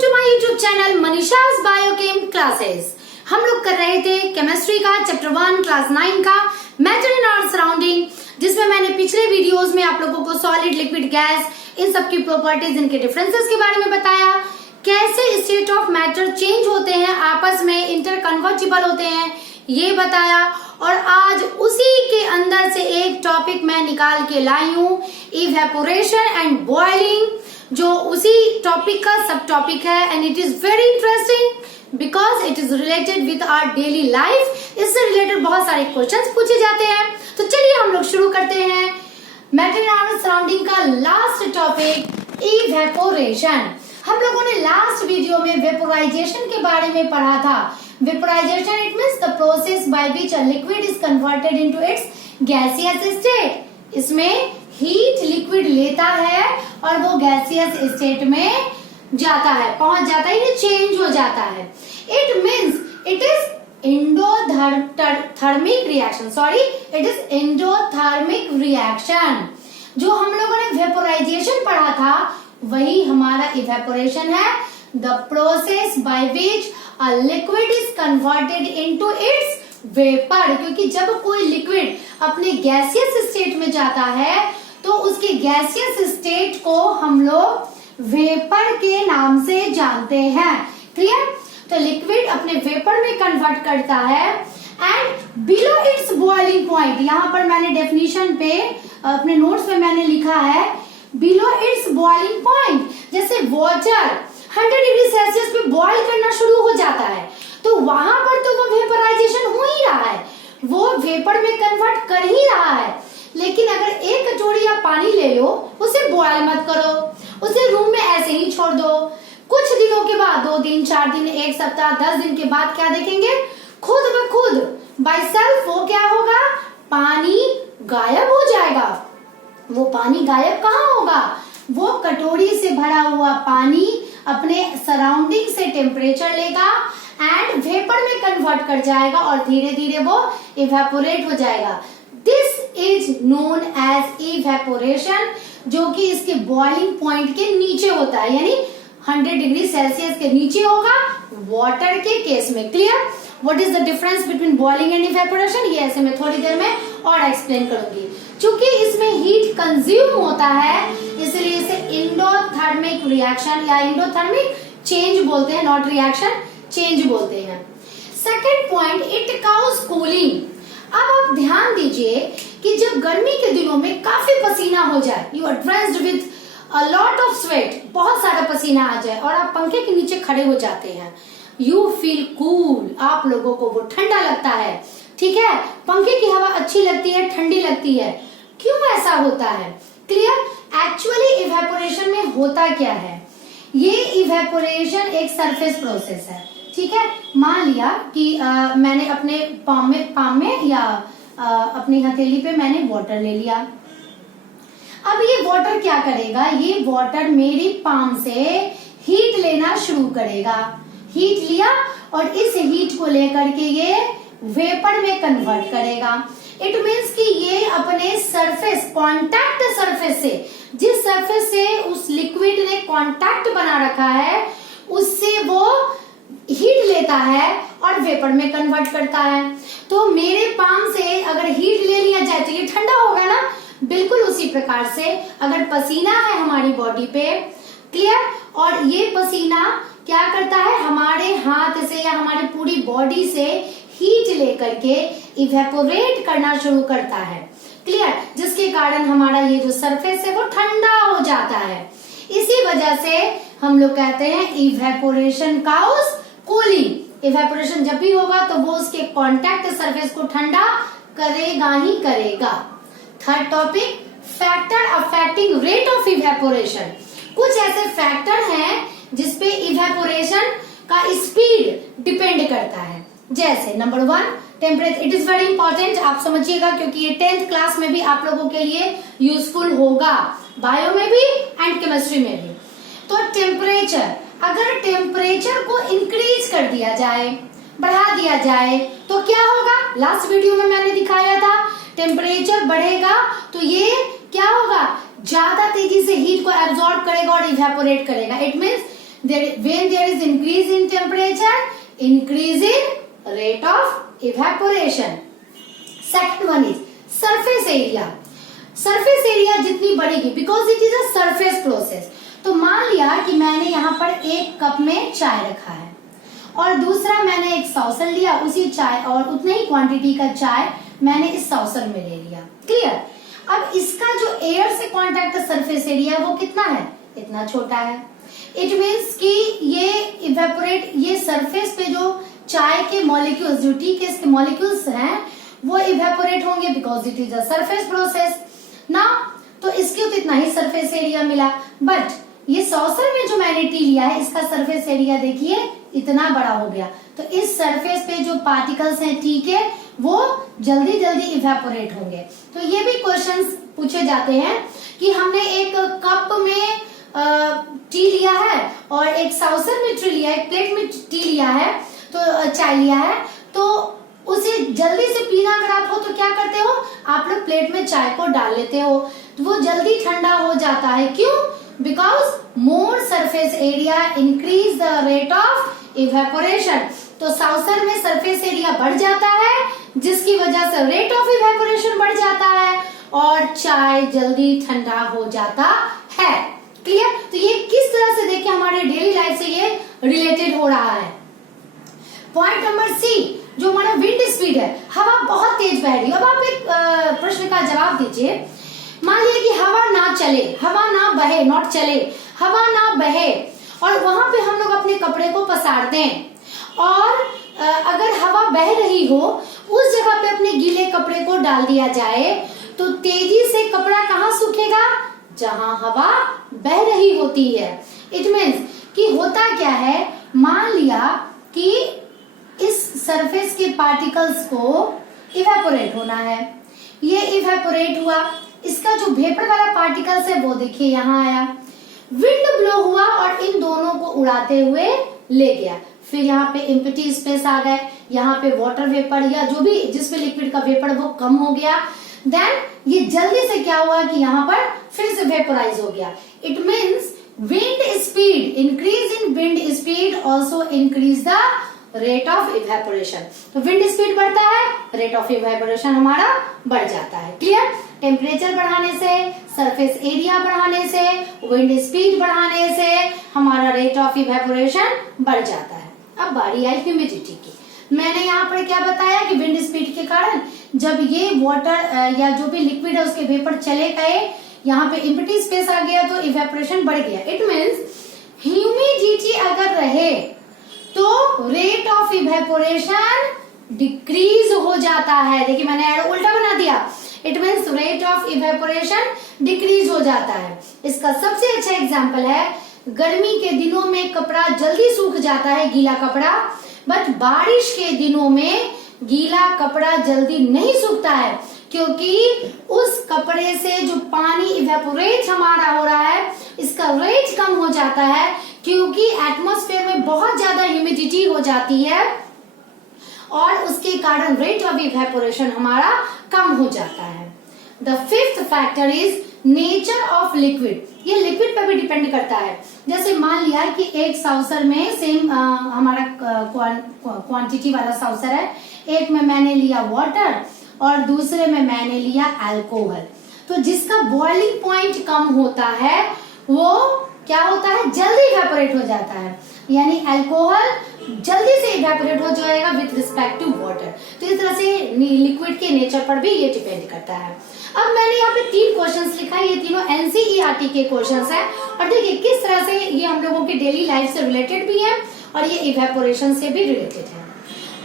To my YouTube channel Manisha's biochem classes. हम लोग कर रहे थे केमिस्ट्री का चैप्टर 1 क्लास 9 का मैटर इन आवर सराउंडिंग, जिसमें मैंने पिछले वीडियोस में आप लोगों को सॉलिड, लिक्विड, गैस, इन सब की प्रॉपर्टीज, इनके डिफरेंसेस के बारे में बताया, कैसे स्टेट ऑफ मैटर चेंज होते हैं, आपस में इंटरकन्वर्जिबल होते हैं, ये बताया। और आज उसी के अंदर से एक टॉपिक मैं निकाल के लाई हूँ, इवेपोरेशन एंड बॉइलिंग, जो उसी टॉपिक का सब टॉपिक है। And it is very interesting because it is related with our daily life. इससे रिलेटेड बहुत सारे क्वेश्चंस पूछे जाते हैं। तो चलिए हम लोग शुरू करते हैं मैटर इन आवर सराउंडिंग का लास्ट टॉपिक, इवेपोरेशन। हम लोगों ने लास्ट वीडियो में वेपोराइजेशन के बारे में पढ़ा था। Vaporisation it means the process by which a liquid is converted into its gaseous state. इसमें हीट लिक्विड लेता है और वो गैसियस स्टेट में जाता है, पहुंच जाता है, ये चेंज हो जाता है। It means it is endothermic reaction, sorry it is endothermic reaction. जो हम लोगों ने वेपोराइजेशन पढ़ा था वही हमारा इवेपोरेशन है, the process by which a liquid is converted into its vapour. क्योंकि जब कोई लिक्विड अपने गैसियस स्टेट में जाता है तो उसके गैसियस स्टेट को हम लोग वेपर के नाम से जानते हैं। क्लियर? तो लिक्विड अपने वेपर में कन्वर्ट करता है and below it's boiling point, यहाँ पर मैंने डेफिनेशन पे अपने नोट्स में मैंने लिखा है बिलो इट्स बॉइलिंग पॉइंट। जैसे वाटर 100 डिग्री सेल्सियस पे बॉइल करना शुरू हो जाता है तो वहां पर तो वो वेपराइजेशन हो ही रहा है, वो वेपर में कन्वर्ट कर ही रहा है। लेकिन अगर एक कटोरी आप पानी ले लो, उसे बॉयल मत करो, उसे रूम में ऐसे ही छोड़ दो। कुछ दिनों के बाद, 2 दिन, 4 दिन, 1 सप्ताह, 10 दिन के बाद क्या देखेंगे, खुद ब खुद बाय सेल्फ वो क्या होगा, पानी गायब हो जाएगा। वो पानी गायब कहाँ होगा, वो कटोरी से भरा हुआ पानी अपने सराउंडिंग से टेम्परेचर लेगा एंड वेपर में कन्वर्ट कर जाएगा और धीरे धीरे वो इवेपोरेट हो जाएगा। This is known as evaporation, जो कि इसके बॉइलिंग पॉइंट के नीचे होता है, यानी 100 डिग्री सेल्सियस के नीचे होगा वाटर के केस में। Clear? What is the difference between boiling and evaporation, ये ऐसे मैं थोड़ी देर में और एक्सप्लेन करूंगी। चूंकि इसमें हीट कंज्यूम होता है इसलिए इसे एंडोथर्मिक रिएक्शन या एंडोथर्मिक चेंज बोलते हैं, नॉट रिएक्शन, चेंज बोलते हैं। Second point, it cause cooling. अब आप ध्यान दीजिए कि जब गर्मी के दिनों में काफी पसीना हो जाए, you are dressed with a lot of sweat, बहुत सारा पसीना आ जाए और आप पंखे के नीचे खड़े हो जाते हैं, यू फील कूल, आप लोगों को वो ठंडा लगता है। ठीक है, पंखे की हवा अच्छी लगती है, ठंडी लगती है। क्यों ऐसा होता है? क्लियर? एक्चुअली इवेपोरेशन में होता क्या है, ये इवेपोरेशन एक सरफेस प्रोसेस है। ठीक है, मान लिया कि मैंने अपने पाम में या अपनी हथेली पे मैंने वाटर ले लिया। अब ये वाटर क्या करेगा, ये वाटर मेरी पाम से हीट लेना शुरू करेगा। हीट लिया और इस हीट को लेकर के ये वेपर में कन्वर्ट करेगा। इट मीन्स कि ये अपने सरफेस, कॉन्टैक्ट सरफेस से, जिस सरफेस से उस लिक्विड ने कॉन्टैक्ट बना रखा है, उससे वो हीट लेता है और वेपर में कन्वर्ट करता है। तो मेरे पाम से अगर हीट ले लिया जाए तो ये ठंडा होगा ना, बिल्कुल उसी प्रकार से अगर पसीना है हमारी बॉडी पे, क्लियर, और ये पसीना क्या करता है, हमारे हाथ से या हमारी पूरी बॉडी से हीट लेकर के इवेपोरेट करना शुरू करता है। क्लियर? जिसके कारण हमारा ये जो सरफेस है वो ठंडा हो जाता है। इसी वजह से हम लोग कहते हैं इवेपोरेशन काउज कूलिंग। इवेपोरेशन जब भी होगा तो वो उसके कॉन्टैक्ट सरफेस को ठंडा करेगा ही करेगा। Third topic, factor affecting rate of evaporation. कुछ ऐसे फैक्टर हैं जिसपे इवेपोरेशन का स्पीड डिपेंड करता है। जैसे number 1, temperature. It is very important, आप समझिएगा, क्योंकि ये 10th क्लास में भी आप लोगों के लिए यूजफुल होगा, बायो में भी एंड केमिस्ट्री में भी। तो टेम्परेचर, अगर टेम्परेचर को इंक्रीज कर दिया जाए, बढ़ा दिया जाए, तो क्या होगा, लास्ट वीडियो में मैंने दिखाया था, टेम्परेचर बढ़ेगा तो ये क्या होगा, ज्यादा तेजी से हीट को एब्जॉर्ब करेगा और इवेपोरेट करेगा। It means when there is increase in temperature, increase in rate of evaporation. Second one is surface area. Surface area जितनी बढ़ेगी, because it is a surface process, तो मान लिया कि मैंने यहाँ पर एक कप में चाय रखा है और दूसरा मैंने एक सॉसर लिया, उसी चाय और उतने ही क्वांटिटी का चाय मैंने इस सॉसर में ले लिया। क्लियर? अब इसका जो एयर से कांटेक्ट सरफेस एरिया है वो कितना है? इतना छोटा है। इट मीन्स कि ये इवेपोरेट, ये सरफेस पे जो चाय के मॉलिक्यूल्स, जो टी के इसके मॉलिक्यूल्स हैं, वो इवेपोरेट होंगे because it is a surface process ना। तो इसके तो इतना ही सरफेस एरिया मिला, बट ये सॉसर में जो मैंने टी लिया है इसका सरफेस एरिया देखिए इतना बड़ा हो गया। तो इस सरफेस पे जो पार्टिकल्स हैं टी के वो जल्दी जल्दी इवेपोरेट होंगे। तो ये भी क्वेश्चंस पूछे जाते हैं कि हमने एक कप में टी लिया है और एक सॉसर में टी लिया है, एक प्लेट में टी लिया है, तो चाय लिया है, तो उसे जल्दी से पीना अगर आप हो तो क्या करते हो? आप लोग प्लेट में चाय को डाल लेते हो, तो वो जल्दी ठंडा हो जाता है। क्यों? Because more surface area increase the rate of evaporation. तो सॉसर में सरफेस एरिया बढ़ जाता है जिसकी वजह से रेट ऑफ इवेपोरेशन बढ़ जाता है और चाय जल्दी ठंडा हो जाता है। क्लियर? तो ये किस तरह से देखिए हमारे डेली लाइफ से ये रिलेटेड हो रहा है। पॉइंट नंबर सी, जो हमारा विंड स्पीड है, हवा बहुत तेज बह रही है। अब आप एक प्रश्न का जवाब दीजिए। मान लीजिए कि हवा ना चले, हवा ना बहे, नॉट चले, हवा ना बहे और वहां पे हम लोग अपने कपड़े को पसार दें और अगर हवा बह रही हो उस जगह पे अपने गीले कपड़े को डाल दिया जाए तो तेजी से कपड़ा कहाँ सूखेगा? जहां हवा बह रही होती है। इट मीन्स कि होता क्या है, मान लिया कि इस सरफेस के पार्टिकल्स को इवेपोरेट होना है, ये इवेपोरेट हुआ, इसका जो वेपर वाला पार्टिकल्स है वो देखिए यहाँ आया, विंड ब्लो हुआ और इन दोनों को उड़ाते हुए ले गया। फिर यहाँ पे एम्प्टी स्पेस आ गए, यहाँ पे वाटर वेपर या जो भी जिसमें लिक्विड का वेपर वो कम हो गया। देन ये जल्दी से क्या हुआ कि यहाँ पर फिर से वेपोराइज हो गया। It means wind speed, increase in wind speed also increase the rate of evaporation. तो विंड स्पीड बढ़ता है, रेट ऑफ इवेपोरेशन हमारा बढ़ जाता है। क्लियर? टेम्परेचर बढ़ाने से, सरफेस एरिया बढ़ाने से, विंड स्पीड बढ़ाने से हमारा रेट ऑफ इवेपोरेशन बढ़ जाता है। अब बारी आई ह्यूमिडिटी की। मैंने यहाँ पर क्या बताया कि विंड स्पीड के कारण जब ये वाटर या जो भी लिक्विड है उसके वेपर चले गए, यहाँ पे एम्प्टी स्पेस आ गया तो इवेपोरेशन बढ़ गया। इट मीन्स ह्यूमिडिटी अगर रहे तो रेट ऑफ इवेपोरेशन डिक्रीज हो जाता है। देखिए मैंने उल्टा बना दिया। It means rate of evaporation decrease हो जाता है। इसका सबसे अच्छा एग्जांपल है गर्मी के दिनों में कपड़ा जल्दी सूख जाता है, गीला कपड़ा, बट बारिश के दिनों में गीला कपड़ा जल्दी नहीं सूखता है क्योंकि उस कपड़े से जो पानी इवेपोरेट हमारा हो रहा है इसका रेट कम हो जाता है क्योंकि एटमॉस्फेयर में बहुत ज्यादा ह्यूमिडिटी हो जाती है और उसके कारण रेट ऑफ इवेपोरेशन हमारा कम हो जाता है। The fifth factor is nature of liquid. ये लिक्विड पर भी डिपेंड करता है। जैसे मान लिया कि एक सॉसर में सेम हमारा क्वांटिटी वाला सॉसर है, एक में मैंने लिया वाटर और दूसरे में मैंने लिया अल्कोहल, तो जिसका बॉइलिंग पॉइंट कम होता है वो क्या होता है, जल्दी इवेपोरेट हो जाता है, यानी अल्कोहल जल्दी से इवेपोरेट हो जाएगा विद रिस्पेक्ट टू वाटर। तो इस तरह से लिक्विड के नेचर पर भी ये डिपेंड करता है। अब मैंने यहाँ पे 3 क्वेश्चंस लिखा है, ये तीनों एनसीईआरटी के क्वेश्चंस हैं और देखिए किस तरह से ये हम लोगों की डेली लाइफ से रिलेटेड भी है और ये इवेपोरेशन से भी रिलेटेड है।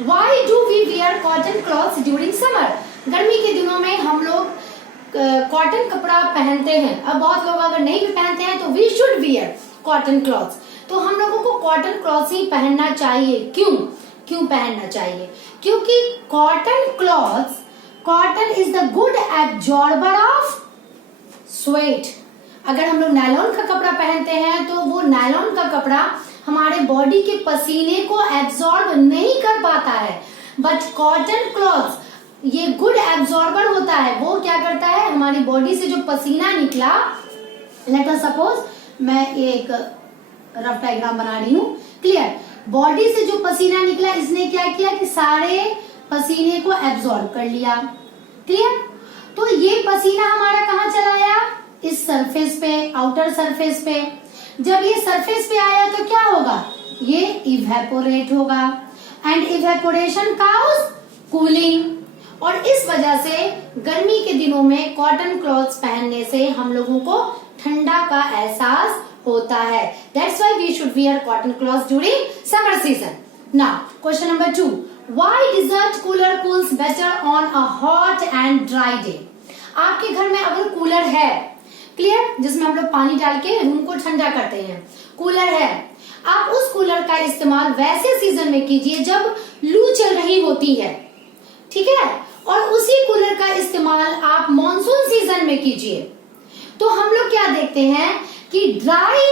Why do we wear cotton clothes during summer? गर्मी के दिनों में हम लोग कॉटन कपड़ा पहनते हैं। अब बहुत लोग अगर नहीं भी पहनते हैं तो we should wear cotton clothes. तो हम लोगों को कॉटन क्लॉथ्स ही पहनना चाहिए। क्यों पहनना चाहिए? क्योंकि cotton is the good absorber of sweat. अगर हम लोग नायलॉन का कपड़ा पहनते हैं तो वो नायलॉन का कपड़ा हमारे बॉडी के पसीने को एब्जॉर्ब नहीं कर पाता है, बट कॉटन क्लॉथ्स ये गुड एब्जॉर्बर होता है। वो क्या करता है, हमारी बॉडी से जो पसीना निकला, लेट अस सपोज मैं एक रफ डायग्राम बना रही हूँ। क्लियर? बॉडी से जो पसीना निकला इसने क्या किया कि सारे पसीने को एब्जॉर्ब कर लिया। क्लियर? तो ये पसीना हमारा कहाँ चला आया? इस सरफेस पे, आउटर सरफेस पे। जब ये सरफेस पे आया तो क्या होगा? ये इवेपोरेट होगा एंड इवेपोरेशन काउज कूलिंग। और इस वजह से गर्मी के दिनों में कॉटन क्लॉथ्स पहनने से हम लोगों को ठंडा का एहसास होता है। That's why we should wear cotton cloths during summer season. Now, question number 2. Why desert cooler cools better on a hot and dry day? आपके घर में अगर कूलर है, क्लियर, जिसमें हम लोग पानी डाल के रूम को ठंडा करते हैं, कूलर है, आप उस कूलर का इस्तेमाल वैसे सीजन में कीजिए जब लू चल रही होती है, ठीक है, और उसी कूलर का इस्तेमाल आप मॉनसून सीजन में कीजिए। तो हम लोग क्या देखते हैं कि ड्राई,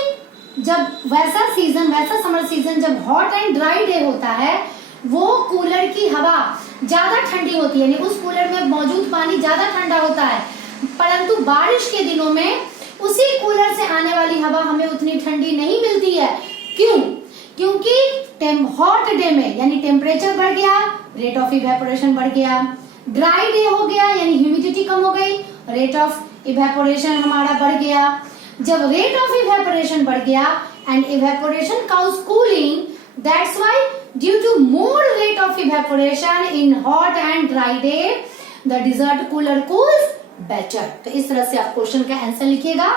जब वैसा समर सीजन जब हॉट एंड ड्राई डे होता है, वो कूलर की हवा ज्यादा ठंडी होती है, यानी उस कूलर में मौजूद पानी ज्यादा ठंडा होता है। परंतु बारिश के दिनों में उसी कूलर से आने वाली हवा हमें उतनी ठंडी नहीं मिलती है। क्यों? क्योंकि हॉट डे में यानी टेम्परेचर बढ़ गया, रेट ऑफ इवेपोरेशन बढ़ गया, ड्राई डे हो गया यानी ह्यूमिडिटी कम हो गई, रेट ऑफ इवेपोरेशन हमारा बढ़ गया। जब रेट ऑफ इवेपोरेशन बढ़ गया and evaporation cause cooling, that's why due to more rate of evaporation in hot and dry day the desert cooler cools better. तो इस तरह से आप क्वेश्चन का आंसर लिखिएगा।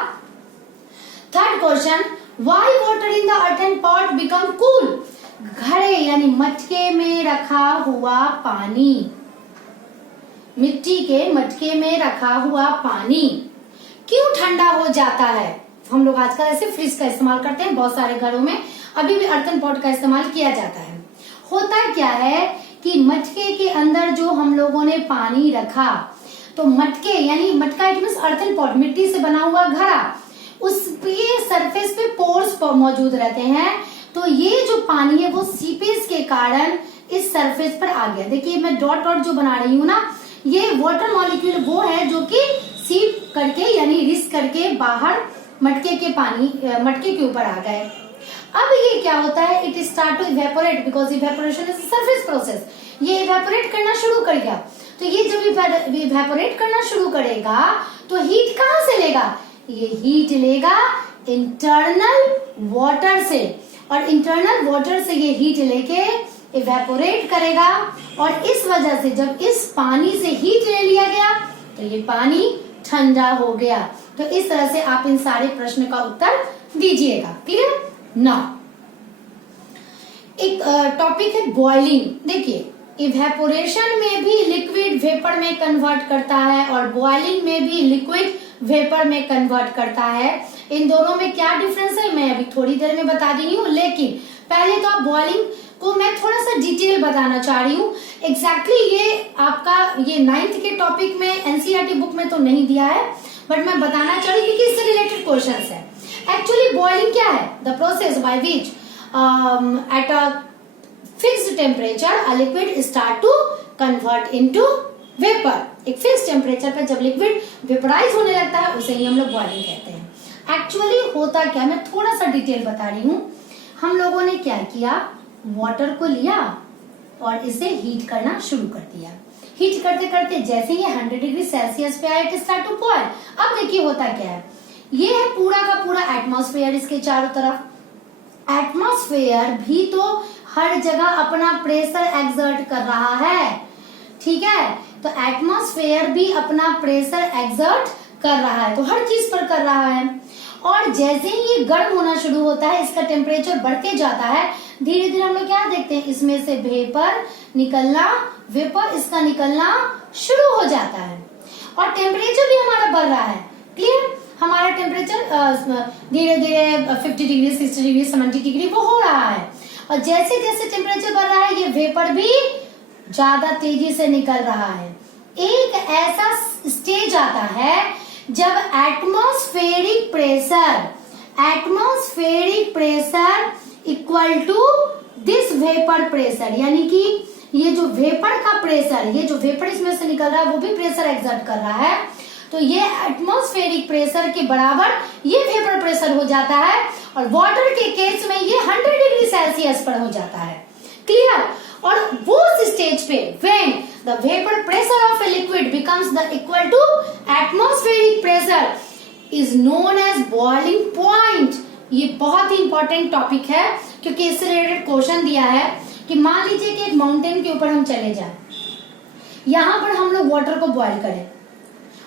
Third question, why water in the earthen pot become cool? घड़े यानी मटके में रखा हुआ पानी, मिट्टी के मटके में रखा हुआ पानी क्यों ठंडा हो जाता है? हम लोग आजकल ऐसे फ्रिज का इस्तेमाल करते हैं, बहुत सारे घरों में अभी भी अर्थन पॉट का इस्तेमाल किया जाता है। होता क्या है कि मटके के अंदर जो हम लोगों ने पानी रखा, तो मटके यानी मटका इट मींस अर्थन पॉट, मिट्टी से बना हुआ घड़ा, उस पे सरफेस पे पोर्स मौजूद रहते हैं। तो ये जो पानी है वो सीपेज के कारण इस सरफेस पर आ गया। देखिए मैं डॉट डॉट जो बना रही हूँ ना, ये वाटर मॉलिक्यूल वो है जो कि सीप करके यानी रिस करके बाहर मटके के ऊपर आ गए। अब ये क्या होता है, it start to evaporate because evaporation is surface process. ये इवेपोरेट करना शुरू कर गया। तो ये जब इवेपोरेट करना शुरू करेगा तो हीट कहाँ से लेगा? ये हीट लेगा इंटरनल वाटर से, और इंटरनल वाटर से ये हीट लेके इवेपोरेट करेगा। और इस वजह से जब इस पानी से हीट ले लिया गया तो ये पानी ठंडा हो गया। तो इस तरह से आप इन सारे प्रश्न का उत्तर दीजिएगा। क्लियर? नाउ एक टॉपिक है बॉइलिंग। देखिए इवेपोरेशन में भी लिक्विड वेपर में कन्वर्ट करता है और बॉइलिंग में भी लिक्विड वेपर में कन्वर्ट करता है। इन दोनों में क्या डिफरेंस है मैं अभी थोड़ी देर में बता दी हूँ, लेकिन पहले तो आप बॉइलिंग को मैं थोड़ा सा डिटेल बताना चाह रही हूँ। एग्जैक्टली ये आपका ये 9th के टॉपिक में एनसीईआरटी बुक में तो नहीं दिया है, बट मैं बताना चाह रही हूँ क्योंकि इससे रिलेटेड क्वेश्चंस है। एक्चुअली बॉइलिंग क्या है? The process by which at a fixed temperature a liquid start to convert into vapour. एक फिक्स टेम्परेचर पर जब लिक्विड वेपराइज होने लगता है उसे ही हम लोग बॉइलिंग कहते हैं। एक्चुअली होता क्या, मैं थोड़ा सा डिटेल बता रही हूँ। हम लोगों ने क्या किया, वाटर को लिया और इसे हीट करना शुरू कर दिया। हीट करते करते जैसे ये 100 डिग्री सेल्सियस पे आया इट स्टार्ट टू बॉइल। अब देखिए होता क्या है, ये है पूरा का पूरा एटमॉस्फेयर, इसके चारों तरफ एटमॉस्फेयर भी तो हर जगह अपना प्रेशर एक्सर्ट कर रहा है, ठीक है। तो एटमॉस्फेयर भी अपना प्रेशर एक्सर्ट कर रहा है, तो हर चीज पर कर रहा है। और जैसे ही ये गर्म होना शुरू होता है, इसका टेम्परेचर बढ़ते जाता है, धीरे धीरे हम लोग क्या देखते हैं, इसमें से वेपर निकलना, वेपर इसका निकलना शुरू हो जाता है और टेम्परेचर भी हमारा बढ़ रहा है। क्लियर? हमारा टेम्परेचर धीरे धीरे 50 डिग्री 60 डिग्री 70 डिग्री वो हो रहा है। और जैसे जैसे टेम्परेचर बढ़ रहा है ये वेपर भी ज्यादा तेजी से निकल रहा है। एक ऐसा स्टेज आता है जब atmospheric pressure equal to this vapour pressure, यानी कि ये जो वेपर का प्रेशर, ये जो वेपर इसमें से निकल रहा है वो भी प्रेशर एक्सर्ट कर रहा है। तो ये एटमॉस्फेरिक प्रेशर के बराबर ये वेपर प्रेशर हो जाता है, और वाटर के केस में ये 100 डिग्री सेल्सियस पर हो जाता है। क्लियर? और वो स्टेज पे when the vapour pressure of a liquid becomes the equal to atmospheric pressure is known as boiling point. ये बहुत ही इंपॉर्टेंट टॉपिक है, क्योंकि इससे रिलेटेड क्वेश्चन दिया है कि मान लीजिए कि एक माउंटेन के ऊपर हम चले जाएं, यहाँ पर हम लोग वाटर को बॉईल करें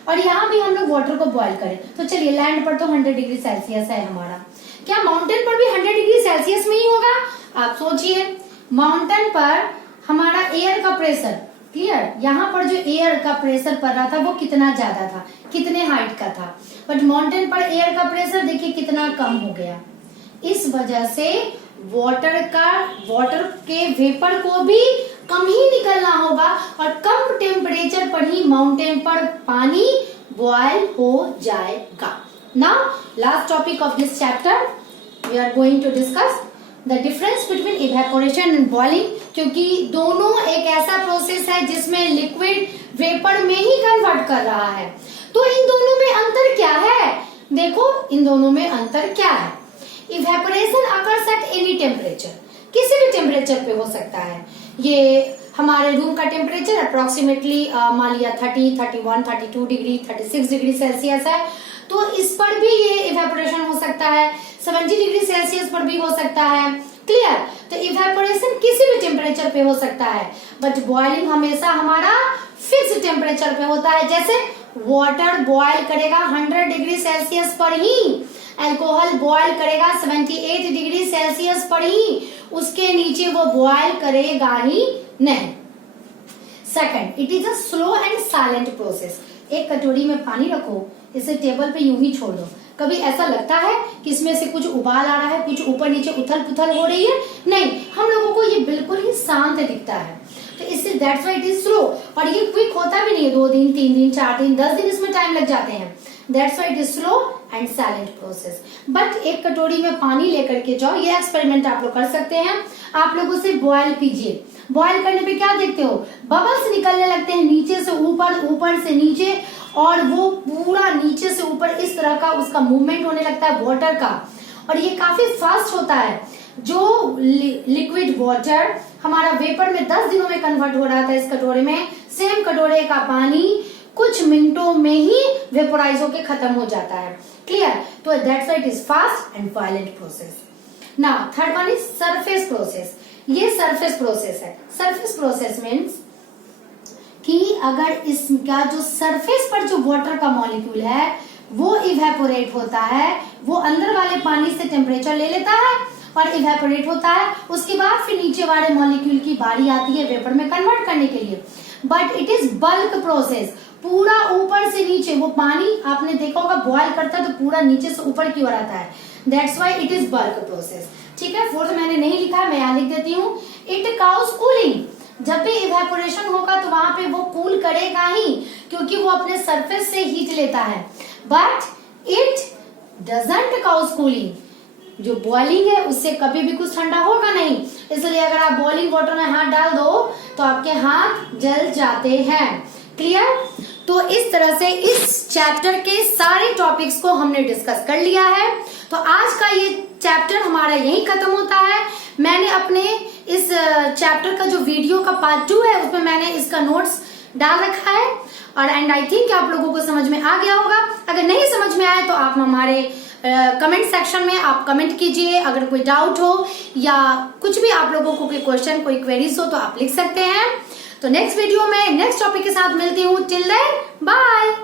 और यहाँ भी हम लोग वाटर को बॉईल करें, तो चलिए लैंड पर तो 100 डिग्री सेल्सियस है हमारा, क्या माउंटेन पर भी 100 डिग्री सेल्सियस में ही होगा? आप सोचिए, माउंटेन पर हमारा एयर का प्रेशर, क्लियर, यहाँ पर जो एयर का प्रेशर पड़ रहा था वो कितना ज्यादा था, कितने हाइट का था, बट माउंटेन पर एयर का प्रेशर देखिए कितना कम हो गया। इस वजह से वाटर के वेपर को भी कम ही निकलना होगा और कम टेम्परेचर पर ही माउंटेन पर पानी बॉयल हो जाएगा। Now last topic of this chapter we are going to discuss the difference between evaporation and boiling, क्योंकि दोनों एक ऐसा प्रोसेस है जिसमें लिक्विड वेपर में ही कन्वर्ट कर रहा है। तो इन दोनों में अंतर क्या है? देखो इन दोनों में अंतर क्या है। Evaporation occurs at any temperature, किसी भी टेम्परेचर पे हो सकता है। ये हमारे रूम का टेम्परेचर अप्रोक्सीमेटली मान लिया 30, 31, 32 डिग्री, 36 डिग्री सेल्सियस है, तो इस पर भी ये इवेपोरेशन हो सकता है। 70 डिग्री सेल्सियस पर भी हो सकता है। क्लियर? तो इवेपोरेशन किसी भी टेम्परेचर पे हो सकता है, बट बॉइलिंग हमेशा हमारा फिक्स टेम्परेचर पे होता है। जैसे वाटर बॉयल करेगा 100 डिग्री सेल्सियस पर ही, अल्कोहल बॉयल करेगा 78 डिग्री सेल्सियस पर ही, उसके नीचे वो बॉयल करेगा ही नहीं। Second, it is a slow and silent process. एक कटोरी में पानी रखो, इसे टेबल पे यूं ही छोड़ दो, कभी ऐसा लगता है कि इसमें से कुछ उबाल आ रहा है, कुछ ऊपर नीचे उथल पुथल हो रही है? नहीं, हम लोगों को ये बिल्कुल ही शांत दिखता है। तो इससे that's why it is slow, और ये क्विक होता भी नहीं है, 2 दिन 3 दिन 4 दिन 10 दिन इसमें टाइम लग जाते हैं। That's why it is slow and silent process. But एक कटोरी में पानी लेकर के जाओ, ये एक्सपेरिमेंट आप लोग कर सकते हैं। आप लोग उसे बॉयल कीजिए, बॉयल करने पे क्या देखते हो? बबल्स निकलने लगते हैं नीचे से ऊपर, ऊपर से नीचे, और वो पूरा नीचे से ऊपर इस तरह का उसका मूवमेंट होने लगता है वाटर का, और ये काफी फास्ट होता है। जो लिक्विड वाटर हमारा वेपर में 10 दिनों में कन्वर्ट हो रहा था इस कटोरे में, सेम कटोरे का पानी कुछ मिनटों में ही वेपोराइज होके खत्म हो जाता है। क्लियर? तो that's why it is fast and violent process. Now third one is surface process. ये सरफेस प्रोसेस है। सरफेस प्रोसेस मीन्स कि अगर इसका जो सरफेस पर जो वाटर का मॉलिक्यूल है वो इवेपोरेट होता है, वो अंदर वाले पानी से टेम्परेचर ले लेता है और इवेपोरेट होता है, उसके बाद फिर नीचे वाले मॉलिक्यूल की बारी आती है वेपर में कन्वर्ट करने के लिए। But it is bulk process, पूरा ऊपर से नीचे वो पानी आपने देखा होगा बॉयल करता है तो पूरा नीचे से ऊपर की ओर आता है। That's why it is bulk process. ठीक है, फोर्थ मैंने नहीं लिखा है, मैं यहाँ लिख देती हूँ। इट काउज कूलिंग, जब भी इवेपोरेशन होगा तो वहां पे वो कूल करेगा ही, क्योंकि वो अपने सरफेस से हीट लेता है। But it doesn't cause cooling, जो बॉइलिंग है उससे कभी भी कुछ ठंडा होगा नहीं, इसलिए अगर आप बॉइलिंग वाटर में हाथ डाल दो तो आपके हाथ जल जाते हैं। क्लियर? तो इस तरह से इस चैप्टर के सारे टॉपिक्स को हमने डिस्कस कर लिया है। तो आज का ये चैप्टर हमारा यही खत्म होता है। मैंने अपने इस चैप्टर का जो वीडियो का पार्ट 2 है उसमें मैंने इसका नोट्स डाल रखा है, और एंड आई थिंक आप लोगों को समझ में आ गया होगा। अगर नहीं समझ में आए तो आप हमारे कमेंट सेक्शन में आप कमेंट कीजिए। अगर कोई डाउट हो या कुछ भी आप लोगों को कोई क्वेश्चन, कोई क्वेरीज हो तो आप लिख सकते हैं। तो नेक्स्ट वीडियो में नेक्स्ट टॉपिक के साथ मिलती हूँ। Till then bye.